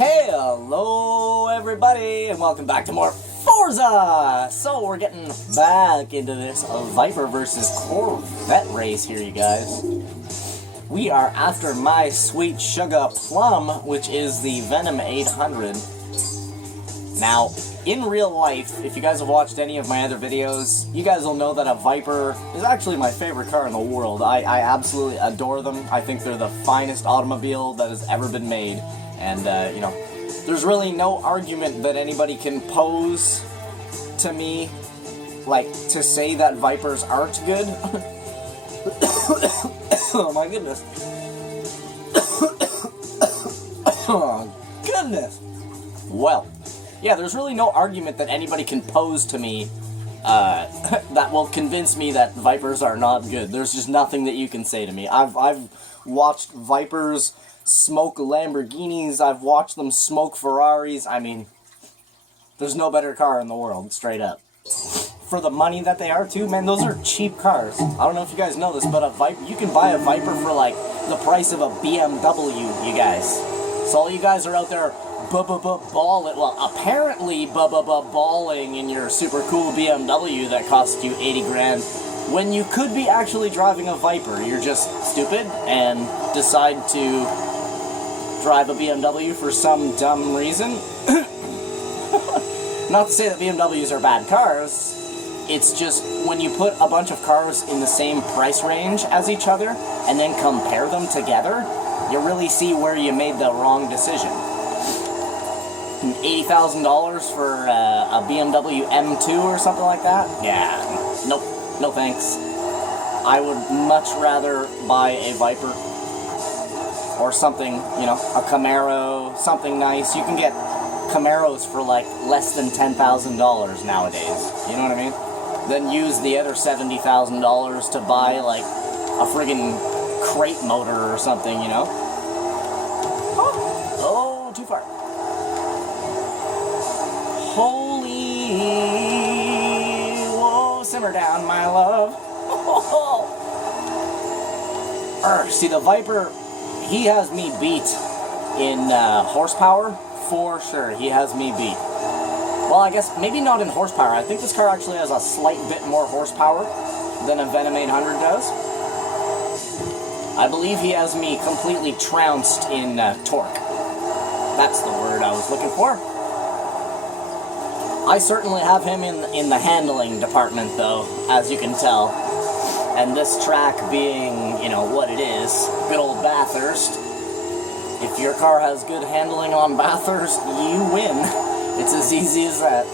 Hello everybody and welcome back to more Forza! So we're getting back into this Viper versus Corvette race here, you guys. We are after my sweet sugar plum, which is the Venom 800. Now, in real life, if you guys have watched any of my other videos, you guys will know that a Viper is actually my favorite car in the world. I absolutely adore them. I think they're the finest automobile that has ever been made. And, you know, there's really no argument that anybody can pose to me, like, to say that Vipers aren't good. Oh my goodness. Oh, goodness. Well, yeah, there's really no argument that anybody can pose to me that will convince me that Vipers are not good. There's just nothing that you can say to me. I've watched Vipers smoke Lamborghinis, I've watched them smoke Ferraris. I mean, there's no better car in the world, straight up. For the money that they are, too, man, those are cheap cars. I don't know if you guys know this, but a Viper, you can buy a Viper for, like, the price of a BMW, you guys. So all you guys are out there balling, well, apparently balling in your super cool BMW that cost you 80 grand, when you could be actually driving a Viper. You're just stupid and decide to drive a BMW for some dumb reason. Not to say that BMWs are bad cars, it's just when you put a bunch of cars in the same price range as each other and then compare them together, you really see where you made the wrong decision. $80,000 for a BMW M2 or something like that? Yeah, nope, no thanks. I would much rather buy a Viper or something, you know, a Camaro, something nice. You can get Camaros for like less than $10,000 nowadays, you know what I mean? Then use the other $70,000 to buy like a friggin' crate motor or something, you know? Oh, too far. Holy, whoa, simmer down, my love. See, the Viper, he has me beat in horsepower, for sure. He has me beat. Well, I guess maybe not in horsepower. I think this car actually has a slight bit more horsepower than a Venom 800 does. I believe he has me completely trounced in torque. That's the word I was looking for. I certainly have him in the handling department, though, as you can tell. And this track being, you know, what it is, good old Bathurst. If your car has good handling on Bathurst, you win. It's as easy as that.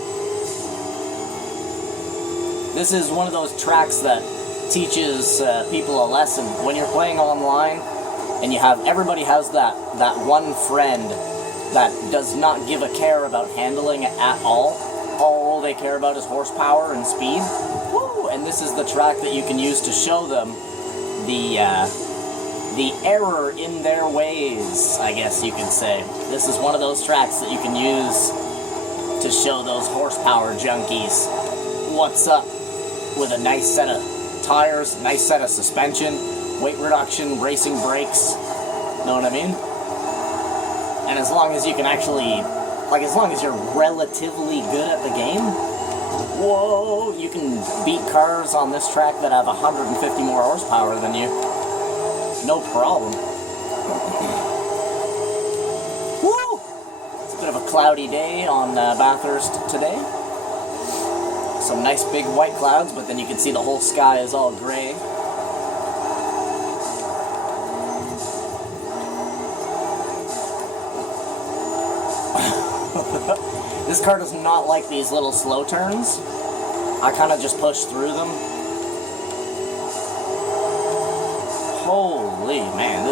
This is one of those tracks that teaches people a lesson. When you're playing online, and everybody has that one friend that does not give a care about handling at all. All they care about is horsepower and speed. Woo! And this is the track that you can use to show them the error in their ways, I guess you could say. This is one of those tracks that you can use to show those horsepower junkies what's up with a nice set of tires, nice set of suspension, weight reduction, racing brakes. Know what I mean? And as long as you can actually, like, as long as you're relatively good at the game, whoa, you can beat cars on this track that have 150 more horsepower than you. No problem. Woo! It's a bit of a cloudy day on Bathurst today. Some nice big white clouds, but then you can see the whole sky is all gray. This car does not like these little slow turns. I kind of just push through them. Holy man,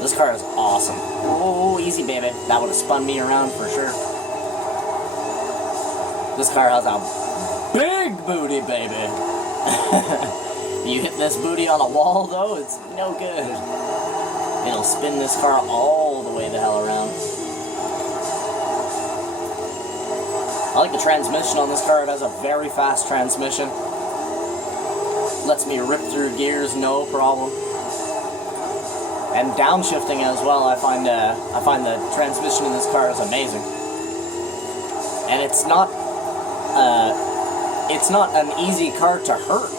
this car is awesome. Oh, easy baby. That would have spun me around for sure. This car has a big booty, baby. You hit this booty on a wall though, it's no good. It'll spin this car all the way the hell around. I like the transmission on this car. It has a very fast transmission. Lets me rip through gears, no problem. And downshifting as well, I find the transmission in this car is amazing. And it's not an easy car to hurt,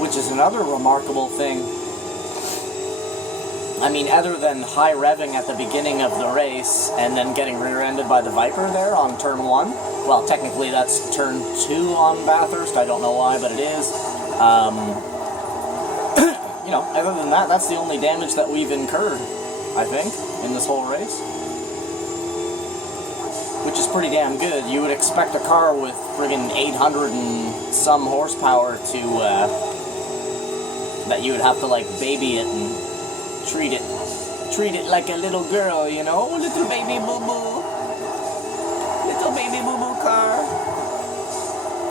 which is another remarkable thing. I mean, other than high revving at the beginning of the race and then getting rear-ended by the Viper there on turn 1. Well, technically that's turn 2 on Bathurst. I don't know why, but it is. You know, other than that, that's the only damage that we've incurred, I think, in this whole race. Which is pretty damn good. You would expect a car with friggin' 800 and some horsepower to, that you would have to, like, baby it and treat it like a little girl, you know? Little baby boo-boo. Little baby boo-boo car.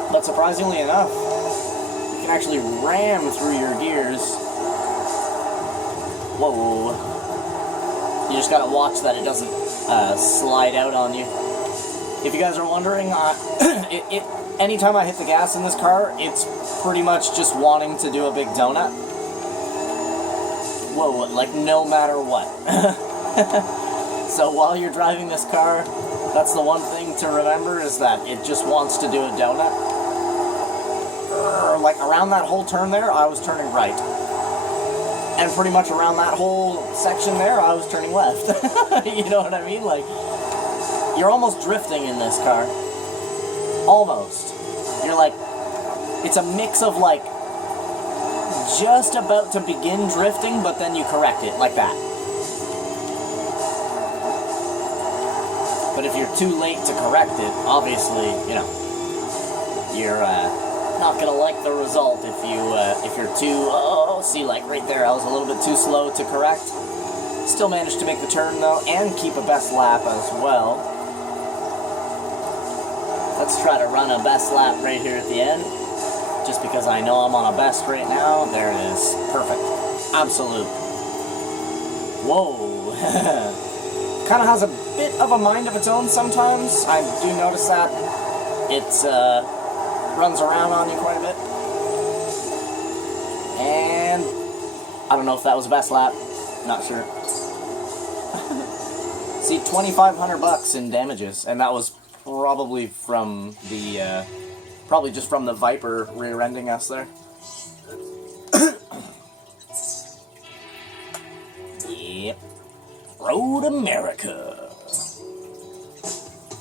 But surprisingly enough, you can actually ram through your gears. Whoa. You just gotta watch that it doesn't slide out on you. If you guys are wondering, anytime I hit the gas in this car, it's pretty much just wanting to do a big donut. Whoa, like no matter what. So while you're driving this car, that's the one thing to remember, is that it just wants to do a donut. Like around that whole turn there, I was turning right. And pretty much around that whole section there, I was turning left. You know what I mean? Like, you're almost drifting in this car. Almost. You're like, it's a mix of like, just about to begin drifting, but then you correct it, like that. But if you're too late to correct it, obviously, you know, you're not gonna like the result if you're too, see, like right there, I was a little bit too slow to correct. Still managed to make the turn though, and keep a best lap as well. Let's try to run a best lap right here at the end. Just because I know I'm on a best right now. There it is. Perfect. Absolute. Whoa. Kind of has a bit of a mind of its own sometimes. I do notice that. It runs around on you quite a bit. And I don't know if that was a best lap. Not sure. See, $2,500 in damages, and that was probably from the probably just from the Viper rear-ending us there. Yep. Road America.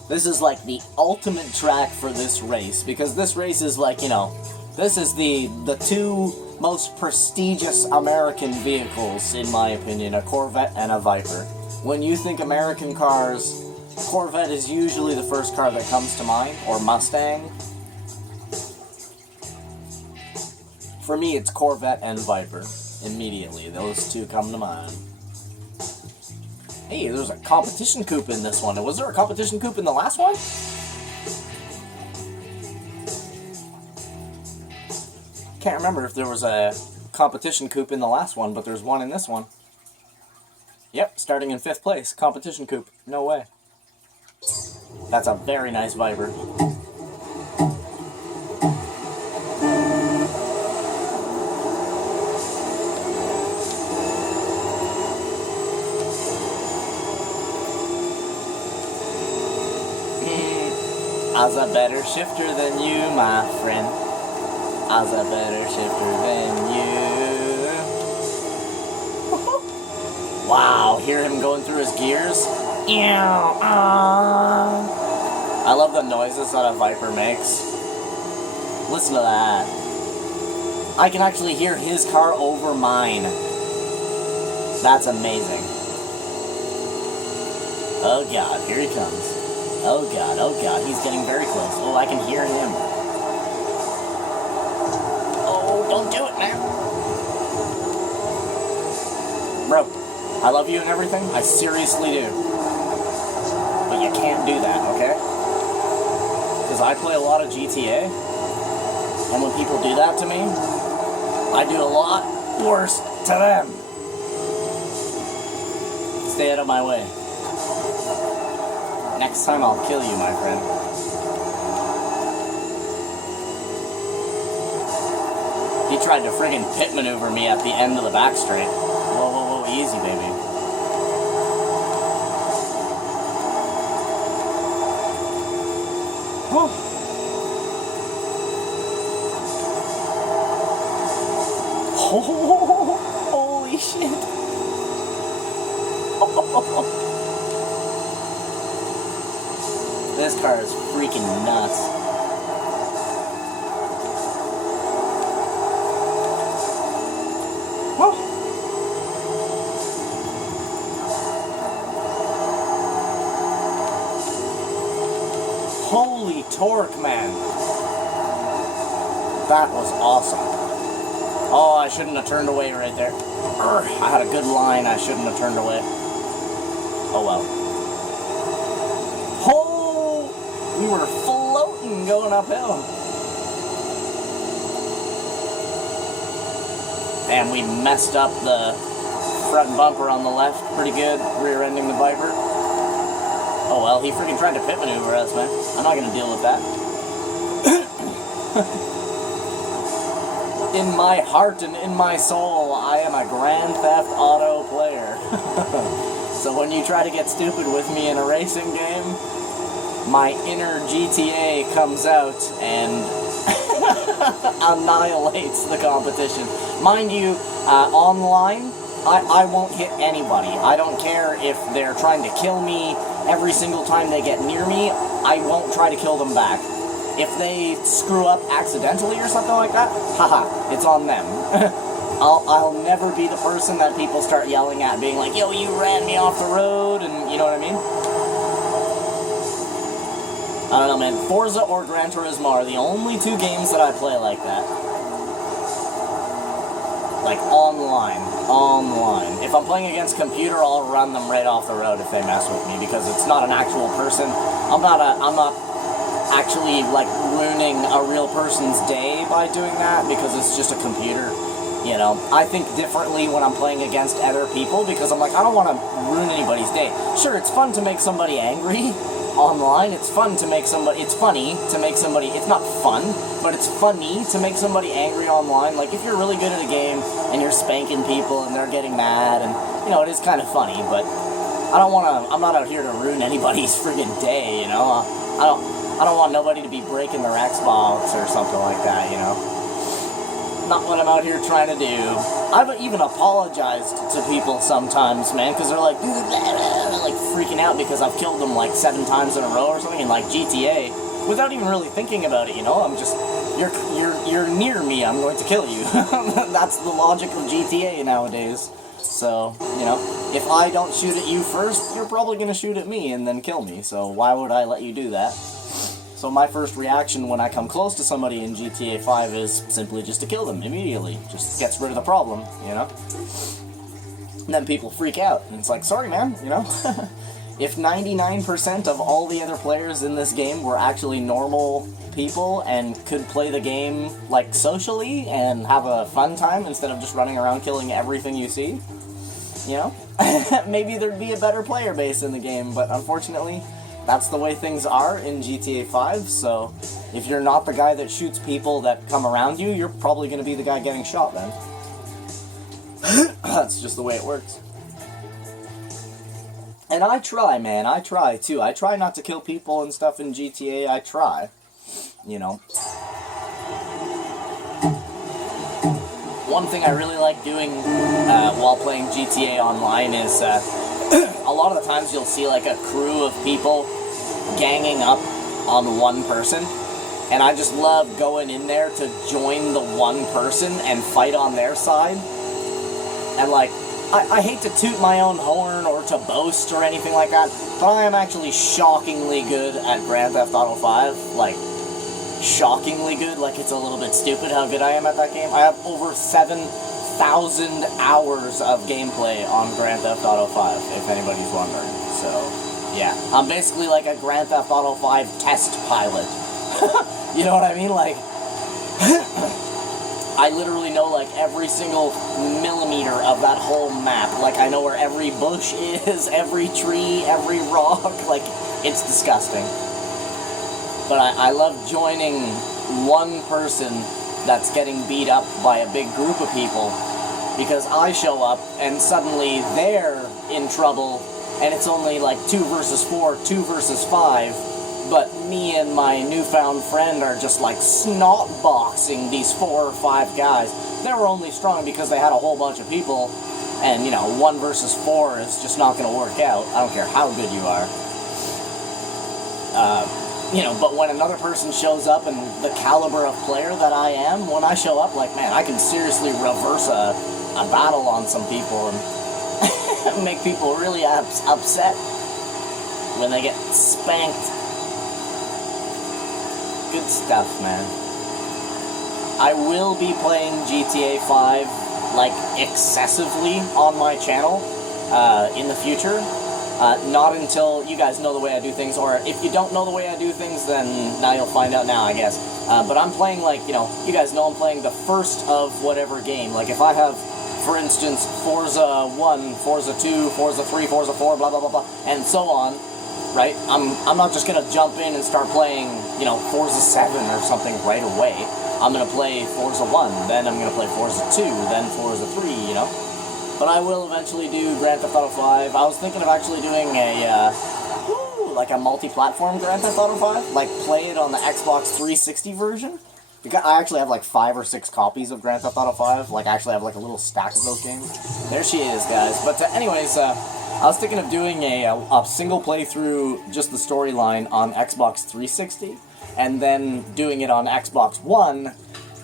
This is like the ultimate track for this race, because this race is like, you know, this is the two most prestigious American vehicles, in my opinion, a Corvette and a Viper. When you think American cars, Corvette is usually the first car that comes to mind, or Mustang. For me, it's Corvette and Viper. Immediately, those two come to mind. Hey, there's a competition coupe in this one. Was there a competition coupe in the last one? Can't remember if there was a competition coupe in the last one, but there's one in this one. Yep, starting in 5th place. Competition coupe. No way. That's a very nice Viper. I's a better shifter than you, my friend. I's a better shifter than you. Wow, hear him going through his gears? I love the noises that a Viper makes. Listen to that. I can actually hear his car over mine. That's amazing. Oh god, here he comes. Oh god, he's getting very close. Oh, I can hear him. Oh, don't do it, man. Bro, I love you and everything. I seriously do. But you can't do that, okay? Because I play a lot of GTA, and when people do that to me, I do a lot worse to them. Stay out of my way. Next time I'll kill you, my friend. He tried to friggin' pit maneuver me at the end of the back straight. Whoa, whoa, whoa, easy, baby. Whew. Oh, holy shit. This car is freaking nuts. Whew. Holy torque, man. That was awesome. Oh, I shouldn't have turned away right there. I had a good line, I shouldn't have turned away. Oh well. Oh! We were floating going uphill. And we messed up the front bumper on the left pretty good, rear-ending the Viper. Oh well, he freaking tried to pit maneuver us, man. I'm not gonna deal with that. In my heart and in my soul, I am a Grand Theft Auto player. So when you try to get stupid with me in a racing game, my inner GTA comes out and annihilates the competition. Mind you, online, I won't hit anybody. I don't care if they're trying to kill me every single time they get near me. I won't try to kill them back. If they screw up accidentally or something like that, haha, it's on them. I'll never be the person that people start yelling at, being like, yo, you ran me off the road, and you know what I mean? I don't know, man. Forza or Gran Turismo are the only two games that I play like that. Like, online. Online. If I'm playing against computer, I'll run them right off the road if they mess with me, because it's not an actual person. I'm not actually, like, ruining a real person's day by doing that, because it's just a computer. You know, I think differently when I'm playing against other people, because I'm like, I don't want to ruin anybody's day. Sure, it's fun to make somebody angry online. It's fun to make somebody, it's funny to make somebody, it's not fun, but it's funny to make somebody angry online. Like, if you're really good at a game and you're spanking people and they're getting mad, and, you know, it is kind of funny, but I don't want to, I'm not out here to ruin anybody's friggin' day, you know? I don't want nobody to be breaking their Xbox or something like that, you know? Not what I'm out here trying to do. I've even apologized to people sometimes, man, because they're like, like freaking out because I've killed them like 7 times in a row or something in like GTA, without even really thinking about it, you know? I'm just, you're near me, I'm going to kill you. That's the logic of GTA nowadays. So, you know, if I don't shoot at you first, you're probably going to shoot at me and then kill me, so why would I let you do that? So my first reaction when I come close to somebody in GTA 5 is simply just to kill them immediately. Just gets rid of the problem, you know? And then people freak out, and it's like, sorry man, you know? If 99% of all the other players in this game were actually normal people and could play the game, like, socially and have a fun time instead of just running around killing everything you see, you know? Maybe there'd be a better player base in the game, but unfortunately, that's the way things are in GTA 5, so if you're not the guy that shoots people that come around you, you're probably going to be the guy getting shot then. That's just the way it works. And I try, man, I try too. I try not to kill people and stuff in GTA, I try, you know. One thing I really like doing while playing GTA Online is a lot of the times you'll see like a crew of people ganging up on one person, and I just love going in there to join the one person and fight on their side. And like, I hate to toot my own horn or to boast or anything like that, but I am actually shockingly good at Grand Theft Auto 5, like, shockingly good. Like, it's a little bit stupid how good I am at that game. I have over 7,000 hours of gameplay on Grand Theft Auto 5, if anybody's wondering. So, yeah. I'm basically like a Grand Theft Auto 5 test pilot. You know what I mean? Like, I literally know, like, every single millimeter of that whole map. Like, I know where every bush is, every tree, every rock. Like, it's disgusting. But I love joining one person that's getting beat up by a big group of people because I show up and suddenly they're in trouble and it's only like 2 versus 4, 2 versus 5, but me and my newfound friend are just like snot boxing these 4 or 5 guys. They were only strong because they had a whole bunch of people, and you know, 1 versus 4 is just not going to work out. I don't care how good you are. You know, but when another person shows up and the caliber of player that I am, when I show up, like, man, I can seriously reverse a battle on some people and make people really upset when they get spanked. Good stuff, man. I will be playing GTA 5, like, excessively on my channel in the future. Not until you guys know the way I do things, or if you don't know the way I do things, then now you'll find out now, I guess. But I'm playing, like, you know, you guys know I'm playing the first of whatever game. Like, if I have, for instance, Forza 1, Forza 2, Forza 3, Forza 4, blah, blah, blah, blah, and so on, right? I'm not just going to jump in and start playing, you know, Forza 7 or something right away. I'm going to play Forza 1, then I'm going to play Forza 2, then Forza 3, you know? But I will eventually do Grand Theft Auto 5. I was thinking of actually doing a, like a multi-platform Grand Theft Auto 5. Like, play it on the Xbox 360 version. Because I actually have like 5 or 6 copies of Grand Theft Auto 5. Like, I actually have like a little stack of those games. There she is, guys. But anyways, I was thinking of doing a single playthrough, just the storyline on Xbox 360. And then doing it on Xbox One,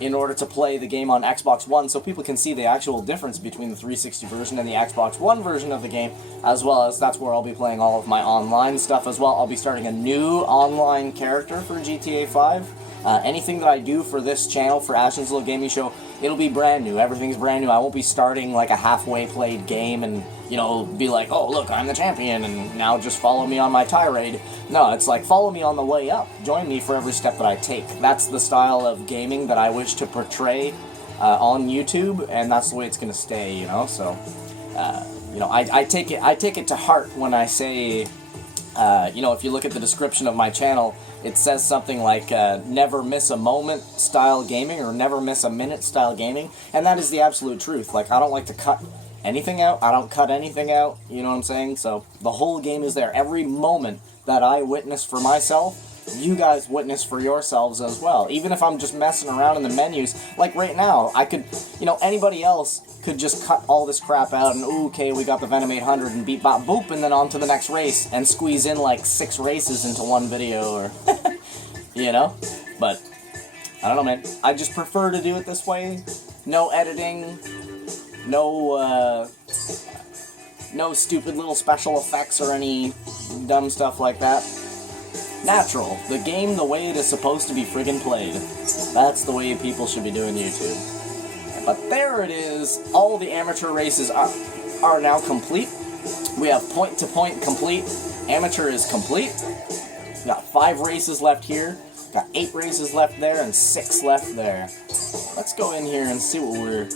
in order to play the game on Xbox One, so people can see the actual difference between the 360 version and the Xbox One version of the game, as well as that's where I'll be playing all of my online stuff as well. I'll be starting a new online character for GTA 5. Anything that I do for this channel, for Ashton's Little Gaming Show, it'll be brand new. Everything's brand new. I won't be starting like a halfway played game and, you know, be like, oh, look, I'm the champion, and now just follow me on my tirade. No, it's like, follow me on the way up. Join me for every step that I take. That's the style of gaming that I wish to portray on YouTube, and that's the way it's going to stay, you know? So, you know, I take it to heart when I say, you know, if you look at the description of my channel, it says something like, never miss a moment style gaming, or never miss a minute style gaming, and that is the absolute truth. Like, I don't like to cut anything out, I don't cut anything out, you know what I'm saying? So, the whole game is there. Every moment that I witness for myself, you guys witness for yourselves as well. Even if I'm just messing around in the menus, like right now, I could, you know, anybody else could just cut all this crap out and, ooh, okay, we got the Venom 800 and beep bop boop, and then on to the next race, and squeeze in like 6 races into one video, or, you know? But, I don't know, man. I just prefer to do it this way. No editing, no stupid little special effects or any dumb stuff like that. Natural. The game the way it is supposed to be friggin' played. That's the way people should be doing YouTube. But there it is. All the amateur races are now complete. We have point-to-point complete. Amateur is complete. We got 5 races left here. Got 8 races left there and 6 left there. Let's go in here and see what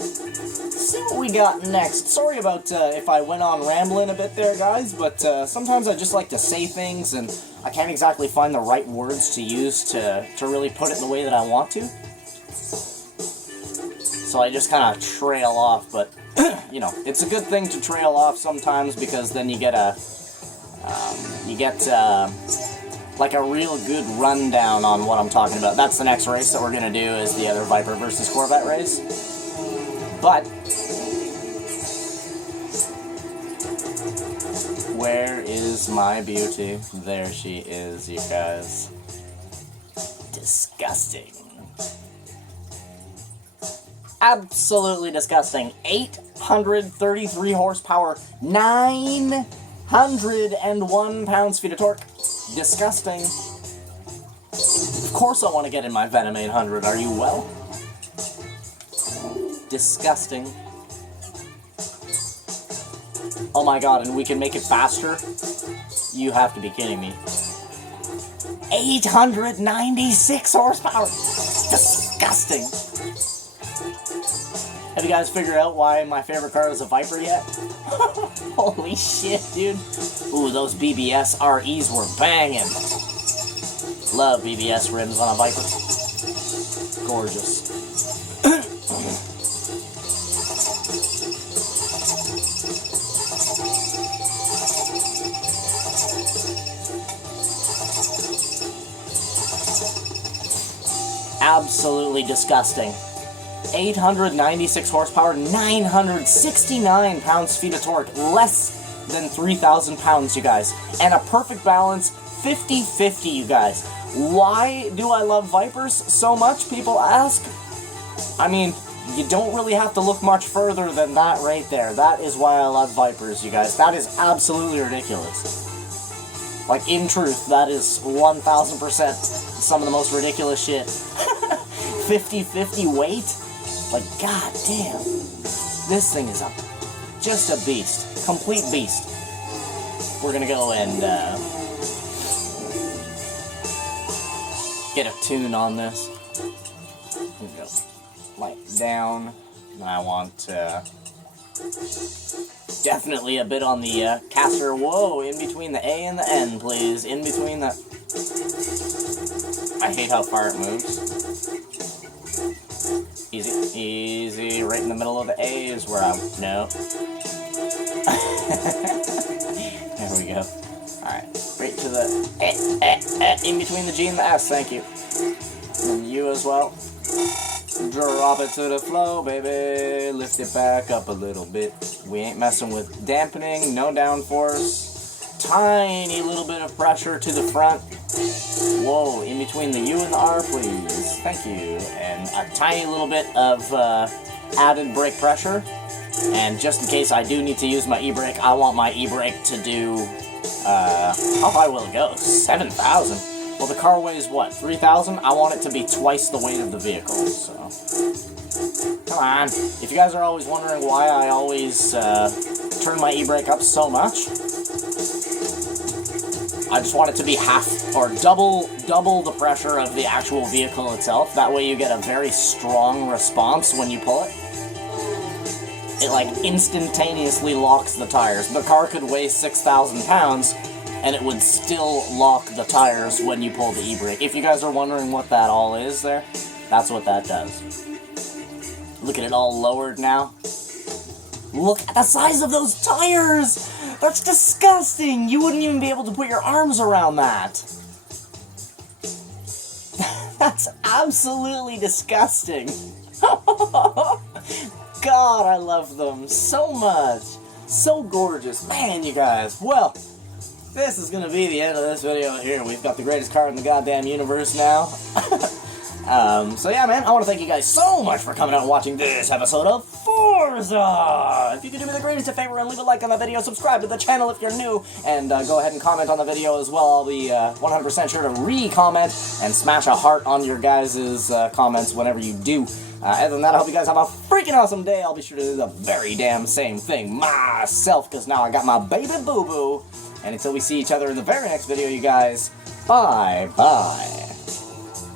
we got next. Sorry about if I went on rambling a bit there, guys, but sometimes I just like to say things and I can't exactly find the right words to use to really put it the way that I want to. So I just kind of trail off, but, you know, it's a good thing to trail off sometimes, because then you get like a real good rundown on what I'm talking about. That's the next race that we're going to do, is the other Viper versus Corvette race. But where is my beauty? There she is, you guys. Disgusting. Absolutely disgusting. 833 horsepower, 901 pounds-feet of torque. Disgusting. Of course I want to get in my Venom 800, are you well? Disgusting. Oh my god, and we can make it faster? You have to be kidding me. 896 horsepower! Disgusting. Have you guys figured out why my favorite car is a Viper yet? Holy shit, dude. Ooh, those BBS REs were banging. Love BBS rims on a Viper. Gorgeous. absolutely disgusting. 896 horsepower, 969 pounds-feet of torque, less than 3,000 pounds, you guys. And a perfect balance, 50-50, you guys. Why do I love Vipers so much, people ask? I mean, you don't really have to look much further than that right there. That is why I love Vipers, you guys. That is absolutely ridiculous. Like, in truth, that is 1,000% some of the most ridiculous shit. 50-50 weight? Like, god damn. This thing is just a beast. Complete beast. We're gonna go and get a tune on this. Here we go. Light down. I want definitely a bit on the caster. Whoa, in between the A and the N, please. In between the... I hate how far it moves. Easy, easy. Right in the middle of the A is where I'm... No. There we go. Alright, right to the... in between the G and the S, thank you. And the U as well. Drop it to the flow, baby. Lift it back up a little bit. We ain't messing with dampening, no downforce. Tiny little bit of pressure to the front. Whoa, in between the U and the R, please. Thank you. And a tiny little bit of added brake pressure. And just in case I do need to use my e-brake, I want my e-brake to do... how high will it go? 7,000? Well, the car weighs, what, 3,000? I want it to be twice the weight of the vehicle, so... Come on. If you guys are always wondering why I always turn my e-brake up so much, I just want it to be half or double the pressure of the actual vehicle itself. That way you get a very strong response when you pull it. It, like, instantaneously locks the tires. The car could weigh 6,000 pounds, and it would still lock the tires when you pull the e-brake. If you guys are wondering what that all is there, that's what that does. Look at it all lowered now. Look at the size of those tires! That's disgusting! You wouldn't even be able to put your arms around that. That's absolutely disgusting. God, I love them so much. So gorgeous. Man, you guys. Well, this is going to be the end of this video here. We've got the greatest car in the goddamn universe now. So yeah, man, I want to thank you guys so much for coming out and watching this episode of Forza! If you could do me the greatest favor and leave a like on the video, subscribe to the channel if you're new, and go ahead and comment on the video as well. I'll be 100% sure to re-comment and smash a heart on your guys' comments whenever you do. Other than that, I hope you guys have a freaking awesome day. I'll be sure to do the very damn same thing myself, because now I got my baby boo-boo. And until we see each other in the very next video, you guys, bye-bye.